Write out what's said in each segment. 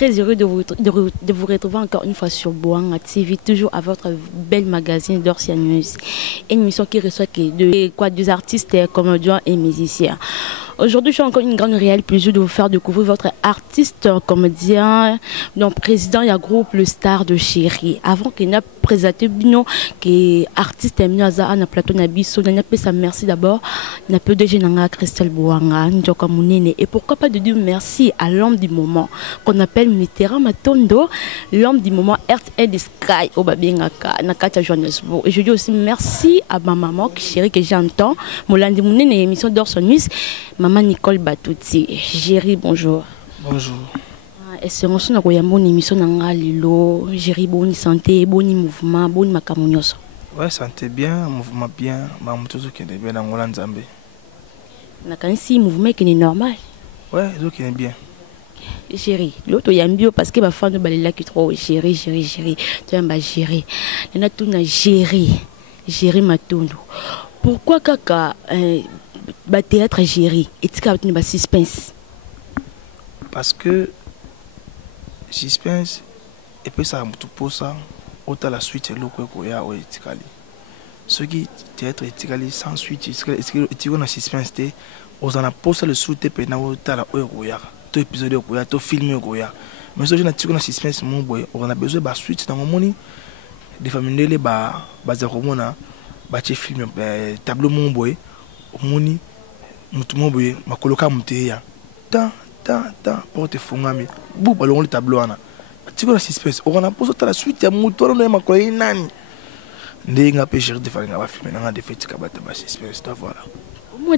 très heureux de vous retrouver encore une fois sur Boanga TV, toujours à votre bel magazine d'Orsia News. Une émission qui reçoit des artistes, comédiens et musiciens. Aujourd'hui, j'ai encore une grande réelle plaisir de vous faire découvrir votre artiste, comédien, donc président et groupe Le Star de Chéri. Avant qu'il n'ait présenté Bino, qui est artiste et à na plateau Nabiso, n'a pas sa merci d'abord, n'a pas de général Christelle Boanga, et pourquoi pas de dire merci à l'homme du moment, qu'on appelle Mitterrand Matondo, l'homme du moment Earth and Sky, au Babingaka, Nakata Johannesburg. Et je dis aussi merci à ma maman, Chéri, que j'entends, Molandi Mounene, émission d'Orson News. Maman Nicole Batouti, Géry, bonjour. Bonjour. Est-ce que vous avez une émission dans Géry, bonne santé, bon mouvement, bon macamounios? Ouais, santé bien, mouvement bien, mais tout ce qui est bien dans le Zambie. Si mouvement qui est normal. Ouais, tout qui est bien. Géry, l'autre y a mieux parce que ma femme de là qui trop Géry, tu es un Géry. Il y a tout na Géry Matondo. Pourquoi kaka théâtre Géry et tu as suspense? Parce que suspense et puis ça tout pour ça autant la suite le quoi ya o etikali ce qui théâtre etikali sans suite etikali na suspense te ozana posa le sous te pe na autant la o ya to épisode ko ya to film ko ya mais ce na tiko na suspense mon boy on a besoin ba suite dans moni des familles les ba za romona ba che film tableau mon boy moni mutu mon boy makoloka muteya ta porte fungami bu balon le tableau ana tiko na suspense on a posé la suite ya mutu on a makoyi nani ndenga pe cher de faire nga ba film na de fait ka ba suspense ta voilà on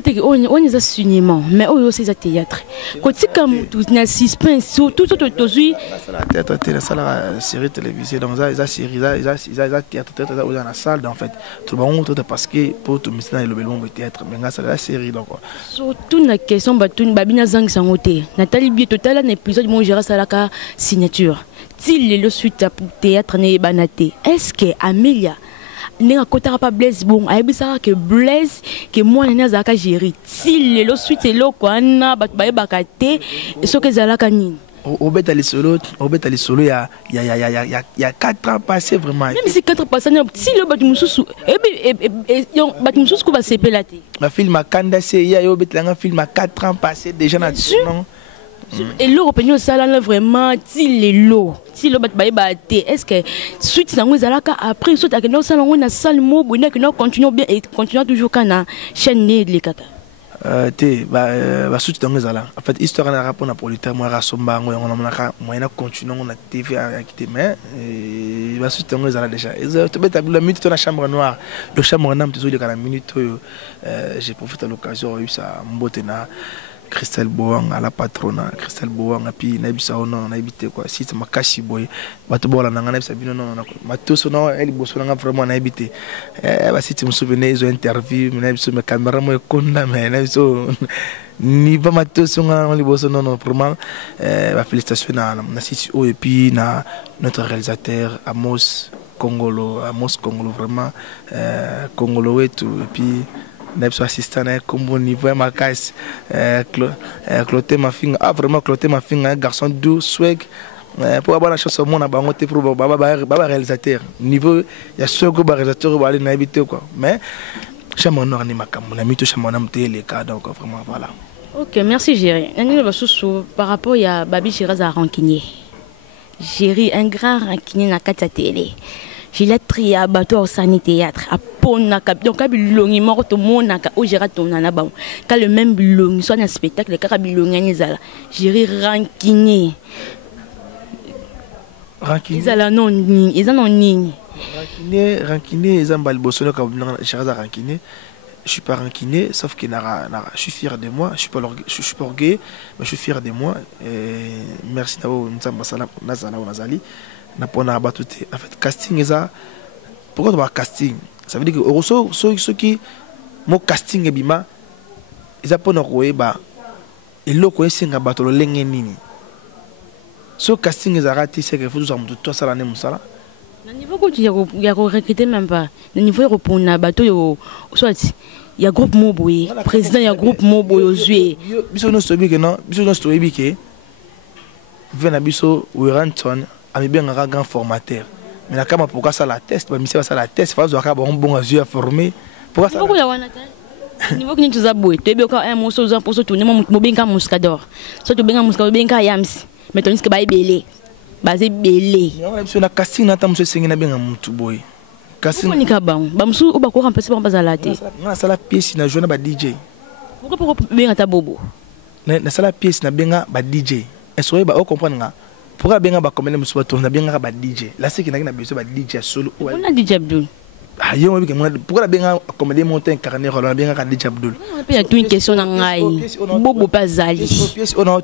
est à cinéma mais on est aussi à théâtre quand tu comme tout na suspense surtout la théâtre ça la série télévisée donc ça série ça théâtre on est dans la salle en fait tout le monde parce que pour tout maintenant le bel théâtre mais ça la série donc surtout na question batun babina zang sangote Nathalie bi total un épisode mon gérer ça la signature til le suite théâtre ne banaté est-ce que Amélia n'est pas pas Blaise bon aibisa que Blaise que moi n'a zaka Géry si le suite lo kwana bat ba bakate so que zalaka ni au bet aller solo il y a 4 ans passé vraiment même si 4 ans passé si le bat mususu et bat mususu ko ba sepelate ma film a Kandase il y a au bet la film a 4 ans passé déjà na non. Et l'Européen ça là vraiment si le bat est-ce que suite na ngozalaka après suite que nous salon na salle mo bonne que nous continuons bien et continuons toujours kana chaîne les kaka ba suite dans ngozala en fait histoire na rapport na politaire moi rasomba ngo on a moyen continuons na TV à quitter mais ba suite dans ngozala déjà tu bet la minute dans la chambre noire le chambre noire toujours de la minute j'ai profité de l'occasion eu ça mbotena Christelle Boanga la patrona Christelle Boanga puis naibisa ono naibité quoi si c'est makashi boy bato bola nanga naibisa bino non matoso no elle bosso nanga vraiment naibité ba si tu me souvenez ils ont interview naibisa me caméra mo konda mais naibisa ni ba matoso nga li bosso non vraiment ba félicitations na sisi o et puis na notre réalisateur Amos Congolo vraiment Congolo et tout et puis n'abso assistant comme au niveau ma caisse cloté ma fille vraiment cloté ma fille un garçon doux swag pour avoir la chance au monde à bangoté pour baba réalisateur niveau il y a ce que réalisateur va aller n'habiter quoi mais j'aime mon nom ni ma cam mon ami tout mon nom les cas donc vraiment voilà. OK merci Géry par rapport à Babi Chiraza Rancunier Géry un grand rancunier na kata télé j'ai la tria bateau au sanitaire à Ponaka donc à bilongi mort tout monaka au géra ton nana quand le même bilongi soit un spectacle le cas bilongi nizala Géry rancunier ils ont non ils ont non rancunier ils ont balbosso le cas Chiraza rancunier je suis pas rancunier sauf que je suis fier de moi je suis pas orgueilleux mais je suis fier de moi et merci d'avoir nzamba sala nazala nazali na pona batute en fait casting eza pourquoi tu casting ça veut dire que ceux qui mo casting ebima eza pona koyeba eloko esenga bato lolenge nini so casting eza raté c'est que faut tout ça tout ça l'année musala na niveau que tu y a recruter même pas na niveau repona bato yo soit il y a groupe Moboy président il y a groupe Moboy aux yeux biso no sobi que non biso no sobi que vient Abisso Wiranton, ami bien un grand formateur. Mais la cama pourquoi ça la test, mais c'est ça la test, faut avoir un bon yeux à former. Pourquoi ça? Niveau que nous avons tu es bien un morceau pour se tourner mon bien comme muscador. So tu bien muscador bien yams. Mais tu dis que bail belé. Basé belé. On a casting na tamu se na bien mutu boy. Casting ni ka bang. Ba musu o ba ko remplacer ba bazalate. Na sala pièce na journée ba DJ. Pourquoi bien ta bobo? Na sala pièce na bien ba DJ. Est-ce que ba o comprendre nga? Pourquoi bien ba comme musu ba tourner bien ba DJ. Là c'est que na besoin ba DJ solo. On a DJ Abdul. Ah yo bi que pourquoi bien comme des montants incarner rôle bien ka DJ Abdul. Il y a une question na ngai. Bobo pas zali. Pièce on a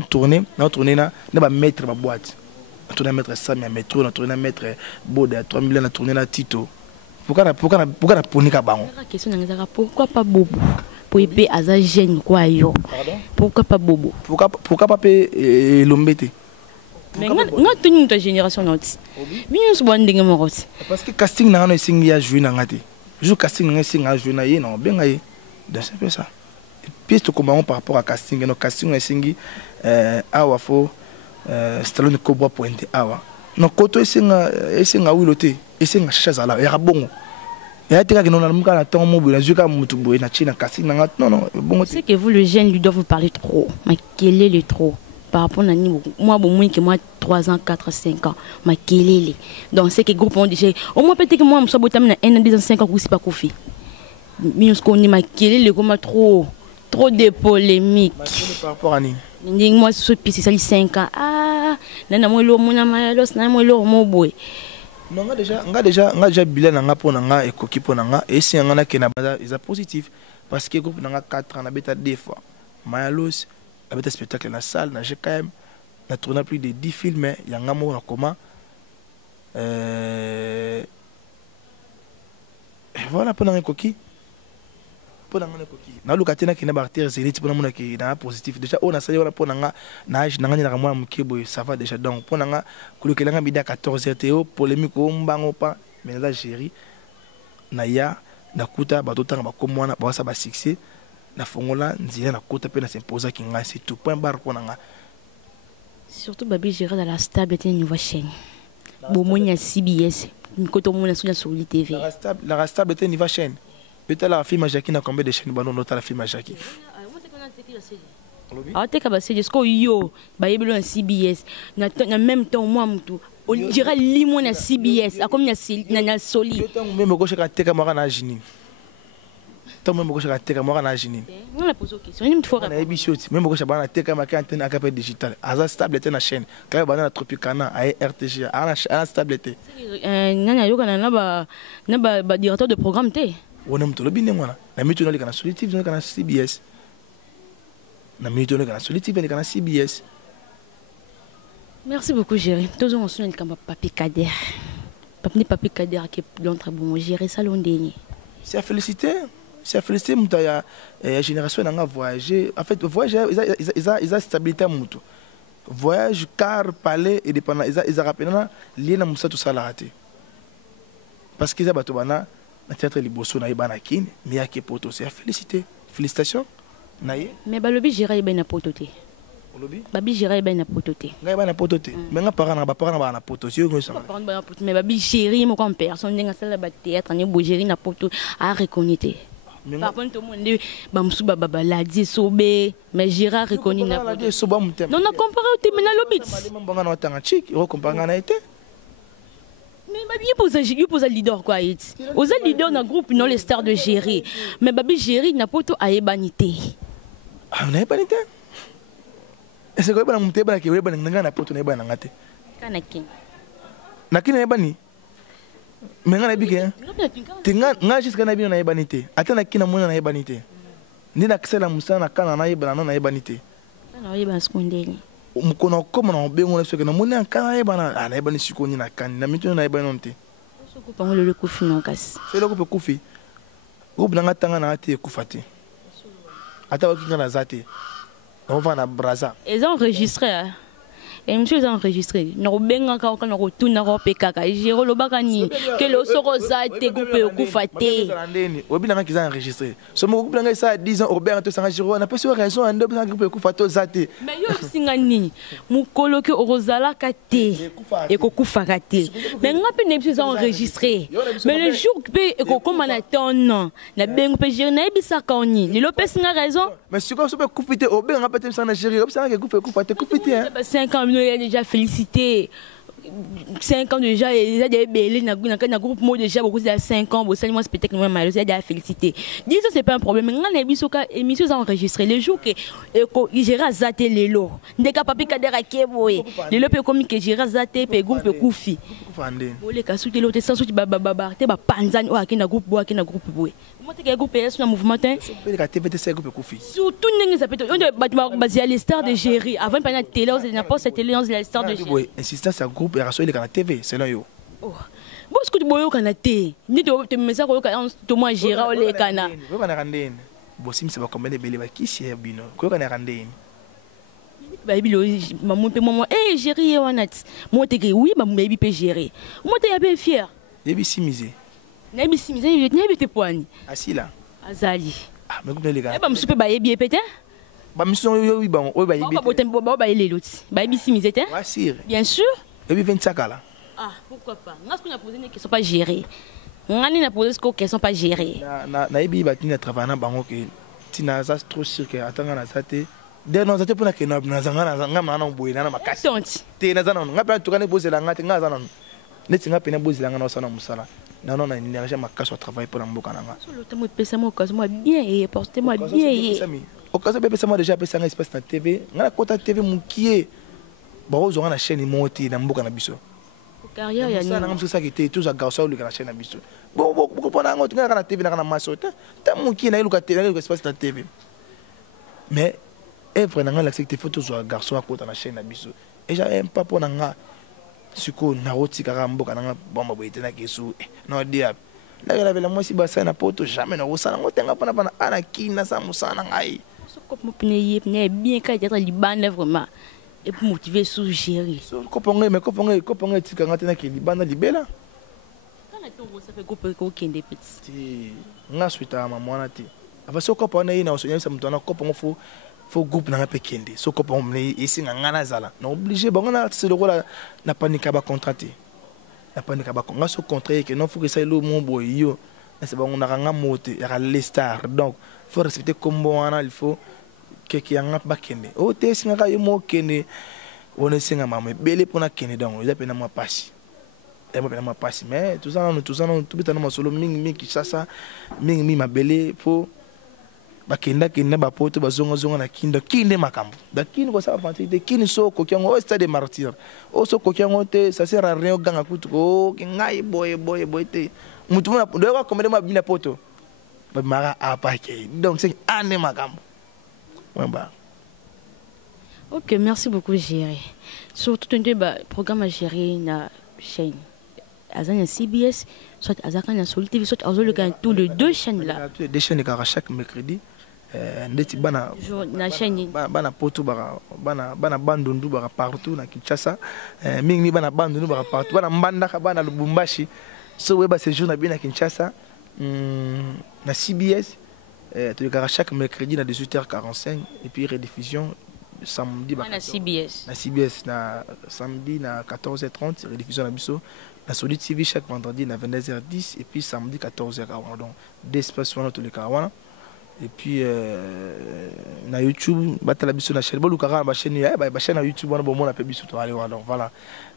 tourné na ba mettre ba boîte. On tourne à mettre Samy à métro, on tourne à mettre Bode à 3 millions, on tourne à Tito. Pourquoi la ponika bango? La question est pourquoi pas Bobo? Pour épée à sa gêne quoi yo? Pourquoi pas Bobo? Pourquoi pas Lombete? Mais non tenu ta génération note. Bien nous bon dingue mon rose. Parce que casting na no singi ya jouer na ngati. Jou casting na singa jouer na ye non bien ngaye. Donc c'est peu ça. Puis tu comment par rapport à casting, no casting na singi awa fo Stallone Cobra pointe awa no koto esenga wilote esenga chacha la ya bongo ya teka que non na muka na temps mobu na zuka mutu boy na china kasi na non bongo c'est que vous le jeune lui doit vous parler trop mais quel est le trop par rapport à niveau moi bon moins que moi 3 ans 4 5 ans mais quel est donc c'est que groupe on dit au moins peut-être que moi me soit botam na 1 an 2 ans 5 ans ou c'est pas kofi minus qu'on dit mais quel est le comment trop de polémique par rapport à ni moi ce pisi ça 5 ans ah nana moi lo mona malos na moi lo mo boy non nga déjà bilan nga pona nga ekoki pona nga et si nga na kena baza is positif parce que groupe nga 4 ans na beta deux fois malos a beta spectacle na salle na GKM na tourné plus de 10 films mais yanga mo na comment voilà pona nga ekoki pour n'anga koki na lukatena kina bactéries zélite pour n'anga qui na positif déjà on a sali on pour n'anga na âge n'anga na moi mukebo ça va déjà donc pour n'anga kulukelanga bida 14 teo polémique o mbango pa mais la géri na ya na kuta batotanga bakomwana ba sa ba succès na fongola nzila na kuta pe na s'imposer kinga c'est tout point barre pour n'anga surtout babi gérer dans la stabilité niveau chaîne bomonya CBS koto mona sur TV la stabilité niveau chaîne. Peut-être la film Jackie n'a combien de chaînes banon nota la film Jackie. Ah t'es capable c'est jusqu'au yo ba yebelo na CBS na même temps moi mutu on dirait limon na CBS a comme na soli. Même gauche ka teka mara na jini. Tant même gauche ka teka mara na jini. On la pose question ni mtu fora. Na ebishoti même gauche ba na teka ma ka antenne AKP digital. Aza stabilité na chaîne. Ka ba na Tropicana a RTG a stabilité. Nanya yo kana na ba directeur de programme té. On aime tout le bien moi na mitu no likana solutif no kana CBS na mitu no kana solutif no kana CBS. Merci beaucoup Géry toujours on sonne comme papi Kader papi Kader qui l'entre bon gérer ça l'ondeni c'est à féliciter mutaya génération n'a voyager en fait voyager ils a stabilité mutu voyage car parler et dépendant ils a rappelé lié na musa tout ça la raté parce qu'ils a bato bana na théâtre liboso na ibana kin mais ya ke poto c'est à félicitations naye mais balobi Géry ben na pototé olobi babi Géry ben na pototé ngai bana pototé mais nga parana ba poto si ngo ça mais babi Géry mo comme personne nga sala ba théâtre ni bo Géry na poto a reconnaître par contre tout le monde ba musu ba la di sobe mais Géry reconnaît na poto soba mutem non comparer au temena lobit mbanga na tanga chic ro comparer na été. Mais babi il pose leader quoi it. Aux leader dans groupe non les stars de Géry. Mais babi Géry n'a pas tout à ébanité. Ah on a ébanité. Est-ce que bana muteba na kiwe bana ngana na poto na ebana ngate. Kana kin. Na kin na ebani. Mais ngana bike. Tinga nga jusqu'à na bino na ébanité. Ata na kin na mona na ébanité. Ndi na kisela musana kana na ebana na ébanité. Na ebana skondeni. Mkono koma na bengo na soke na mona kana ebana na ebani sikoni na kan na mitu na ebani nonte. Soko pango le kufi non kasi. C'est le coupe kufi. Groupe na tanga na ate kufati. Ata wakinga na zate. On va na braza. Ils ont enregistré émission enregistrée nobenga ka kana ko tuna ko pekaka jero lobaka ni ke lo soko za te coupe okufa te obina ki za enregistré so mo coupe nga ça 10 ans Robert to sanga jero na pas raison ande ba coupe okufa to za te mais yo singa ni mukolo ke orozala ka te ekokufa ka te mais nga pe émission enregistrée mais le jour pe ekokoma na ton non na bengo pe jero na ebisa ka oni lelo pe singa raison mais si ko so pe coupe te obenga pe te sanga jero obisa nga coupe okufa te coupe te 5 ans il a déjà félicité 5 ans déjà il a déjà na groupe moi déjà beaucoup de 5 ans c'est moi spectacle moi mal il a déjà félicité dis ça c'est pas un problème nga na biso ka émission enregistré le jour que gérera zaté lelo ndeka papi kadera keboye lelo pe comme que gérera zaté pe groupe kufi bolé ka souti l'autre sans souti baba te ba panzani o akina groupe boy moi te groupe est un mouvement te ka TV te groupe kufi surtout ndenge ça peut on de basé à l'histoire de gérer avant pas na télé on n'importe cette télé on la star de gérer insistance à groupe et rassure les canaux TV c'est là yo oh bon ce que tu boyo kana te ni te message ko ka to moi gérer o le kana ko kana randeni bosim c'est pas combien de belle ba qui c'est bino ko kana randeni baby lo maman pe maman eh gérer wanat moi te que oui maman baby peut gérer moi te ya bien fier yebi simisé nebi simisé nebi te poani asila azali ah mais comme les gars eh ba msupe ba yebi peut-être ba mission yo oui bon o ba yebi ba botem ba les l'autre ba yebi simisé te bien sûr yebi 25 là ah pourquoi pas ngas ko na poser une question pas gérer ngani na poser ko question pas gérer na yebi ba tina travailler na bango que tina ça trop sûr que atanga na sate de non sate pona que na zanga na boye na makasi te na zana nga pa tukane poser la ngate nga zana neti nga pena poser la nga na sana musala non na énergie makasi au travail pour mboka na nga solo te mo pesa mo occasion moi bien et porter moi bien et occasion be pesa moi déjà pesa nga espace na TV nga kota TV mukie ba ozo na chaîne moti na mboka na biso carrière ya ça na ngam ça qui était tous à garçon le la chaîne na biso bon pona ngo nga na TV na masota ta mukie na iluka TV na espace na TV mais œuvre na nga l'accepter photos à garçon à kota na chaîne na biso et j'aime pas pona nga siko na roti kaka mboka na nga bomba boyete na kesu no dia la vela moi si basa na poto jamais na osana ngotenga pana pana ana kina sa musana ngai so ko mo pne bien ka être libana vraiment et pour motiver sous gérer so ko ponge mais ko ponge tika ngate na ki libana libela kana to ça fait groupe ko kende petit nga suita mama na ti ava so ko pona ina osonya sa mutana ko pongo faut groupe na pe kende so ko pongo mne isi ngana zala na obligé bango na c'est le rôle na panika ba contraté na panika ba nga so contrat que non faut que ça le mon boy yo c'est bon on a nga moté ya les stars donc faut respecter comme bon il faut que yanga ba kende o te singa yo mo kende on est singa mama belé pour na kende donc ils appellent moi passe et moi ma passe mais tout ça tout bitana ma solo mingi qui ça mingi ma belé pour bakenda kenda bapoto bazonga na kinde makambo dakini ko sa fanti kini so ko kyango au stade de martyr o so ko kyango te ça sert à rien au ganga kutu ko ngai boy te mutu mona ndo ko komede ma bina poto ba mara apake donc c'est ane makambo wamba. OK, merci beaucoup Géry. Surtout un programme à gérer na chaîne azana CBS soit azaka na Sol TV soit azolo kan tous les deux chaînes là tous les deux chaînes car chaque mercredi ndeti bana na chaîne bana poto bana bandundu bara partout na Kinshasa mingi bana bandundu bara partout bana mbandaka bana Lubumbashi so weba ce jour na bien na Kinshasa na CBS tous les car chaque mercredi na 18h45 et puis rediffusion samedi na CBS na samedi na 14h30 rediffusion na biso na Sol TV chaque vendredi na 22h10 et puis samedi 14h donc deux espaces sur tous les caravans et puis na YouTube batala biso na chaîne bolukara ba chaîne ba chaîne na YouTube wana bomona pe biso to aller donc voilà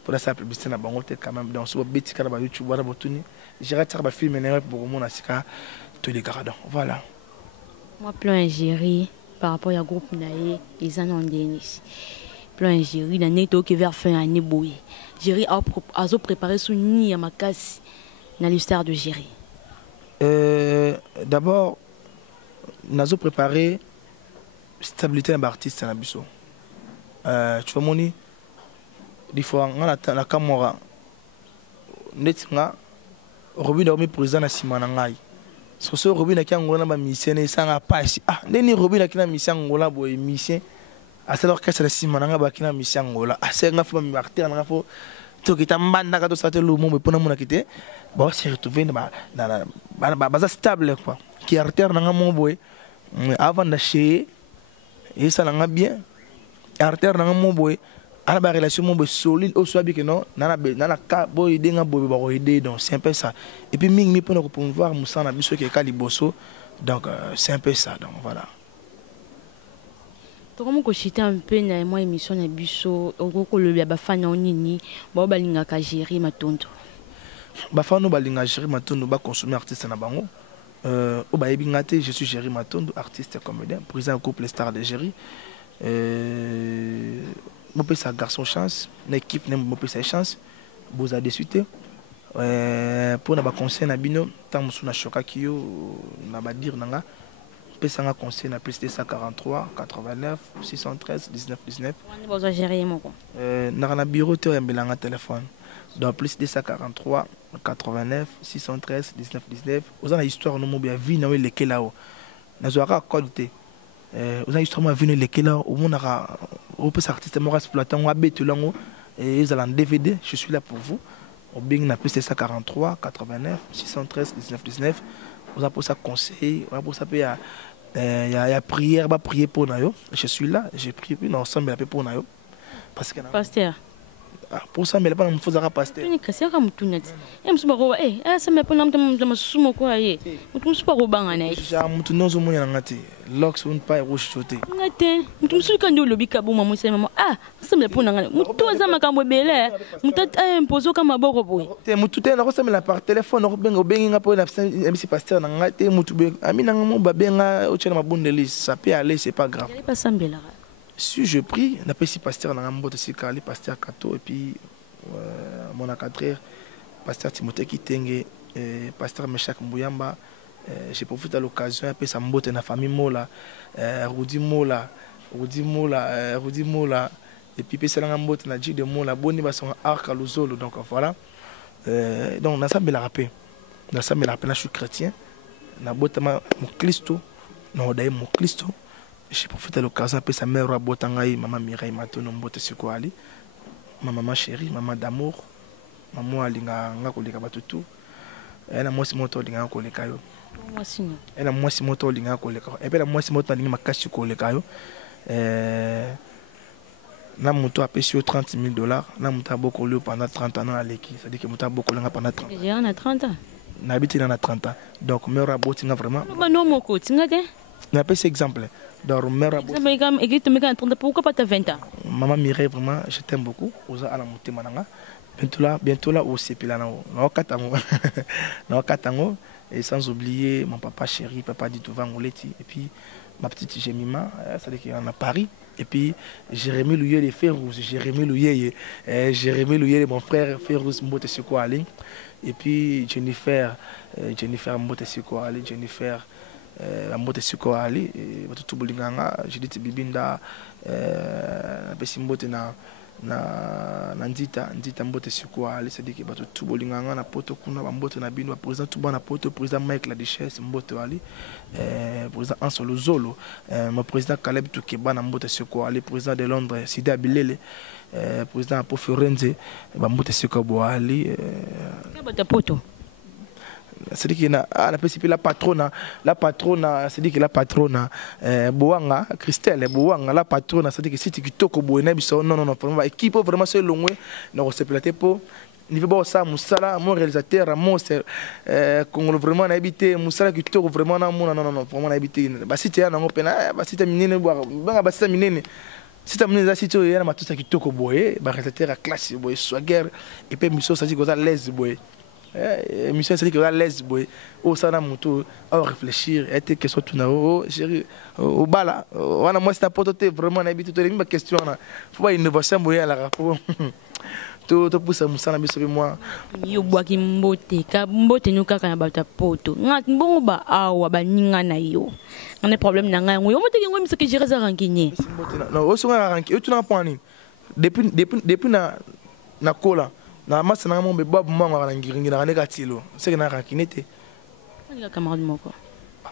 pour ça publicité na bango te quand même donc so betika na ba YouTube wana botuni j'irai tire ba film na pour mona sika tous les caravans voilà moi plan Géry par rapport à groupe naé les anondenis plan Géry na neto qui vers fin année boy Géry a préparé son nid à ma casse dans l'histoire de Géry. D'abord, nous avons préparé stabilité d'un artiste à Bisso. Tu vois, moni, des fois, on a la caméra, netinga, Robin a mis président à Simanangai. Sur ce, Robin a mis un mission et ça n'a pas. Ah, Robin a mis un mission, boy, mission. assez l'orchestre si mananga bakina misangola assez nga fo mi artère nga fo to kita mbanda ka to sa te lo mo pona mona kité ba se retrouver na baza stable quoi qui artère nga mo boy avant d'acheter et ça nga bien artère nga mo boy ana ba relation mo boy solide au soit bien que non na ka boy de nga boy ba ko aider donc c'est un peu ça et puis mingi mi pona ko pouvoir musa na biso ke kaliboso donc c'est un peu ça donc voilà. Comment que c'était un peu na moi émission na biso oko le ya bafana onini ba balinga ka gérer matondo bafana balinga gérer matondo ba consommer artiste na bango o ba yebi ngate je suis gérer matondo artiste comédien président couple star de gérer mo pe sa garçon chance l'équipe ne mo pe sa chance vous a discuté pour na ba conseil na bino tant musuna choka kiyo na ba dire nanga Pesanga conseil na plus de 143 89 613 19 19. On va gérer mon quoi. Na bureau te yambelanga téléphone. Donc plus de 143 89 613 19 19. Vous avez histoire no mobile vie na leke là-haut. Na zoaka qualité. Vous avez histoire ma vie no leke là au monde a au peut artiste mo exploitant wa betulango et ils allent en DVD, je suis là pour vous. Au bing na plus de 143 89 613 19 19. Vous avez pour ça conseil, vous avez pour ça il y a prière, bah prier pour nous. Je suis là, j'ai prié puis ensemble pour nous parce que pasteur pour ça mais pas nous faisons pasteur. Ni kasi ka mutunet. Musu bako ça me pona mtama sumo ko aye. Musu bako banga na. Ja mutu nozo munya ngati. Locks on pas rouge choté. Ngate, musu ka ndo lobika bo mamu sema ça me pona ngana. Mutu azama kambo bele. Mutu imposo kama boko boy. Te mutu te na ko samela par téléphone ko benga benga po na MC pasteur na ngate mutu be amina ngamo ba benga o chena mabundeli ça peut aller c'est pas grave. Pas sambela. Si je prie, on appelle si pasteur dans un si Kali, pasteur Kato, et puis mon encadreur, pasteur Timothée Kitenge, pasteur Meshak Mbouyamba. J'ai profité de l'occasion, et puis ça m'a dans la famille Mola, Rudi Mola, et puis c'est un mot na dit de Mola, Boni va son arc à l'ozolo, donc voilà. Donc on a ça me la rappelé, je suis chrétien, na botama mon Christo, non d'ailleurs mon Christo. J'ai profité de l'occasion après sa mère Botangaï, maman Mireille Matono Mbote Sikoali, ma maman chérie, maman d'amour, maman Alinga Ngakoleka Batutu, elle a moi si moto Linga Kolekayo. Elle a moi si moto Linga Koleka. Et puis la moi si moto Linga Makashi Kolekayo. Na moto a payé $30 000. Na moto a beaucoup lu pendant 30 ans à l'équipe. C'est-à-dire que moto a beaucoup lu pendant 30 ans. J'ai en a 30 ans. N'habite dans 30 ans. Donc, mère Botinga vraiment. Non, mon coach, on appelle cet exemple. Donc, pourquoi pas 20 ans? Maman Mireille, vraiment, je t'aime beaucoup. Oza ala muté mananga. Bientôt là, au Sepilano. Et sans oublier mon papa chéri, papa dit tout Vangoleti. Et puis ma petite Jemima, c'est-à-dire qu'il en a Paris. Et puis Jérémy Louye les Férouz, Jérémy Louye, mon frère Férouz Mbote Siko Ali. Et puis Jennifer Mbote Siko Ali, Jennifer Mbote Siko Ali. Tout bolinganga, j'ai dit Bibinda, Bessi Mbote na ndita mbote Siko Ali, c'est-à-dire que tout bolinganga na poto kuna mbote na bino président tout bon na poto président Mike la Duchesse Mbote Ali, président Ansolo Zolo, mon président Caleb Toukeba na mbote Siko Ali, président de Londres Sidi Abilele, président Apo Fiorenze mbote Siko Ali, c'est-à-dire qu'il y a la patronne, c'est-à-dire que la patronne, Boanga, Christelle, Boanga, la patronne, c'est-à-dire que si tu toko boina biso, non, vraiment, équipe vraiment c'est long, non, c'est platé pour niveau bon ça, Moussala, mon réalisateur, mon qu'on vraiment habité, Moussala qui toko vraiment non, vraiment habité, bah si tu es en open, bah si tu es miné, bah si tu es miné. Si tu as mis ça, il y a tout ça qui toko boy, bah réalisateur classe boy, swagger, et puis mission ça dit que ça laisse boy. Mission c'est que la laisse boy au sana moto à réfléchir et que soit tout na chéri au bala on a moi c'est apporté vraiment habitude de ma question là faut pas innovation boy à la rapport tout pour ça musana biso moi yo bwaki mbote ka mbote nuka kana bata poto ngati mbongo ba awa baninga na yo on a problème na nga yo moteke ngo misaki gérer ça rankinye non o songa ranki tu na point depuis na kola na masa na mo be bob mama na ngiringi na ne katilo c'est que na rakinete ni camarade moko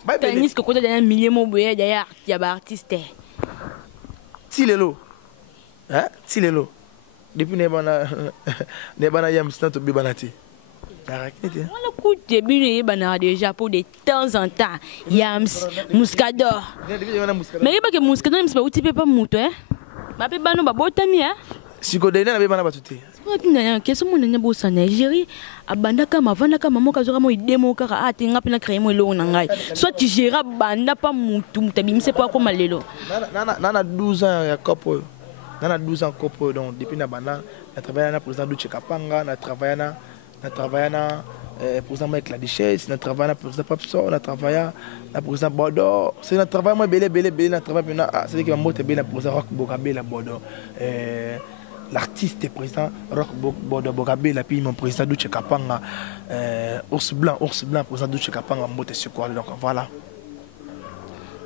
ba ni ce côté d'un millier mo boye d'ailleurs ya ba artiste Tilelo. Hein? Tilelo. Depuis Nebana Yam Stant au Bibanati. On a coup de début déjà pour de temps en temps. Yams, Muscador. Mais il n'y a pas que Muscador, il ne peut pas mouton. Ma pépé, nous, botami, hein? Si vous avez un peu de temps. Qu'est-ce que vous avez en Nigeria? Abandaka, Mavandaka, Maman, Kazoramo, Demoka, Atinga, Pina, Crémo, Lonangai. Soit tu gères Banda, pas Moutou, Tabim, c'est pas comme Alélo. Nana 12 ans, il y a couple. Nana 12 ans, couple. Donc, depuis Nabana, on travaille pour l'exemple de Chekapanga, on travaille pour exemple avec la Duchesse, on travaille pour exemple Papso, on travaille pour exemple Bordeaux. C'est un travail moi belé, on travaille maintenant. C'est que moi, bien pour exemple Rock Bogabé, la Bordeaux. L'artiste est président Rock Bogabé, la puis mon président Douche Kapanga, Ours Blanc, président Douche Kapanga, Moté Secours. Donc voilà.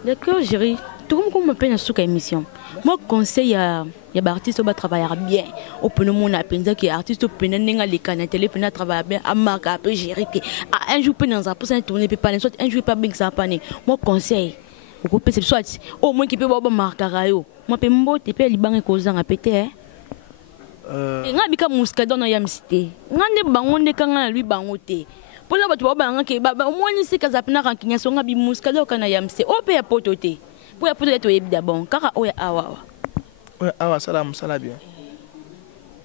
D'accord, Géry. Tout comme on peine sur émission. Moi, conseil à des artistes qui travaillent bien. Au peu de monde a pensé que les artistes qui les canaux télé travaillent bien. À marque à peu gérer que un jour peut dans un pour tourner peut pas soit un jour pas bien que ça pas né. Moi conseil. Vous pouvez soit au moins qui peut voir marque à rayo. Moi peut m'boter peut liban cause en péter. Nga bika Muscador na yamsité. Nga ne bangonde kanga lui bangote. Pour la voiture banga ke baba au moins si kazapina rankinya so nga bi Muscador kana yamsé. O pe ya potote. Pour ya potote to yebida bon. Kaka oya awa. Oya awa salam sala bien.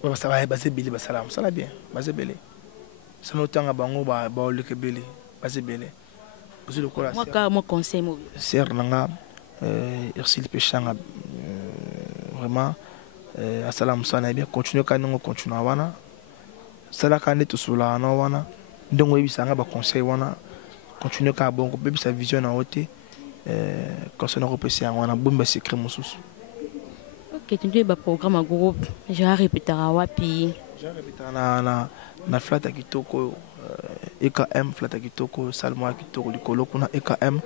Ouais ça va baser belé ba salam sala bien. Baser belé. Ça no tanga bango ba le ke belé. Baser belé. Aussi le cola. Moi ka mo conseil mo. Ser nanga Ersil Pechanga vraiment asalamu sana bien continuer kanongo continuer wana sala kane to sula na wana ndongo yebisanga ba conseil wana continuer ka bongo bébé sa vision na hote conseil na repesi wana bomba secret mususu. OK, tu ba programme groupe je vais répéter wapi na flata kitoko EKM flata kitoko salmo kitoko likolo kuna EKM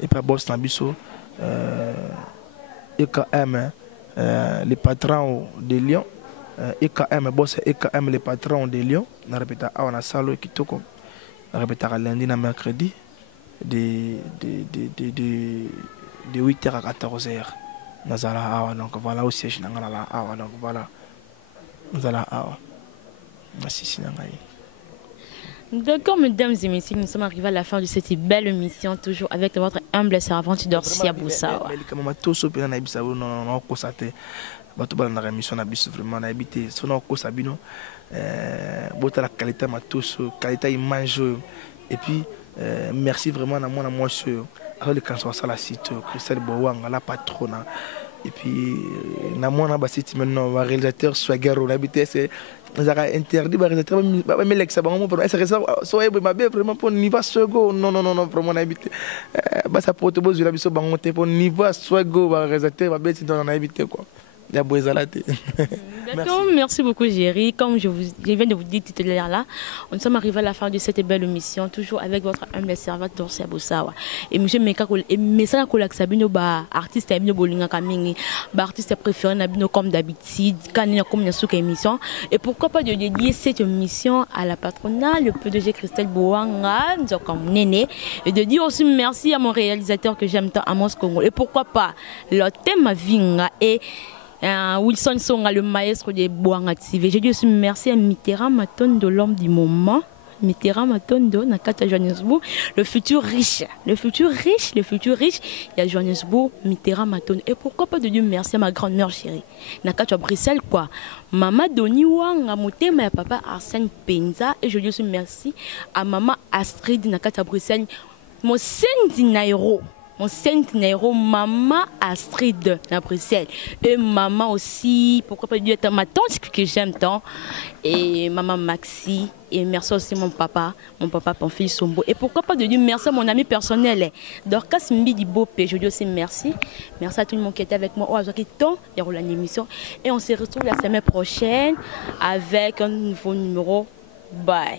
et pas boss na biso EKM, les patrons de Lyon. EKM, boss EKM, les patrons de Lyon. On répète à la salle qui toque. On répète à lundi, à mercredi, de 8h à 14h. Donc voilà, au siège, donc voilà. Nous allons à merci. D'accord, mesdames et messieurs, nous sommes arrivés à la fin de cette belle émission, toujours avec votre humble servante Dorcia Boussawa. Et puis, merci vraiment à moi, le cancer la site, Christelle Bouang, la patronne. Et puis, maintenant, le réalisateur Swagger, on habitait, c'est interdit, le réalisateur, mais l'ex, soyez vraiment pour niveau Swagger, non, vraiment, on habité. Ça protobose, je l'ai vu pour niveau Swagger, le réalisateur, on habité quoi. D'accord, merci beaucoup Géry. Comme je viens de vous dire tout à l'heure là, nous sommes arrivés à la fin de cette belle émission, toujours avec votre humble servante Dorcia Boussawa. Et monsieur Meka, message à la Sabino, artiste à Bolinga Kamini, artiste préféré Nabino comme d'habitude, comme émission. Et pourquoi pas de dédier cette émission à la patronale, le PDG Christelle Bouanga, comme Néné, et de dire aussi merci à mon réalisateur que j'aime tant, Amos Congo. Et pourquoi pas le thème Vinga et Wilson Songa, le maestro de Bouanga TV. Je dis aussi merci à Mitterrand Matondo, l'homme du moment. Mitterrand Matondo, Nakata Johannesburg, le futur riche. Il y a Johannesburg, Mitterrand Matondo. Et pourquoi pas de dire merci à ma grande-mère chérie. Nakata Bruxelles, quoi. Maman Doni Wanga, Motema, papa Arsène Penza. Et je dis aussi merci à maman Astrid, Nakata Bruxelles, mon Sendi Nairo. Mon centenaire, maman Astrid à Bruxelles. Et maman aussi, pourquoi pas dire ma tante que j'aime tant. Et maman Maxi. Et merci aussi mon papa Pamphile Sombo. Et pourquoi pas de dire merci à mon ami personnel. Dorcas Mbidi Bopé, je dis aussi merci. Merci à tout le monde qui était avec moi. Il y aura l'émission. Et on se retrouve la semaine prochaine avec un nouveau numéro. Bye.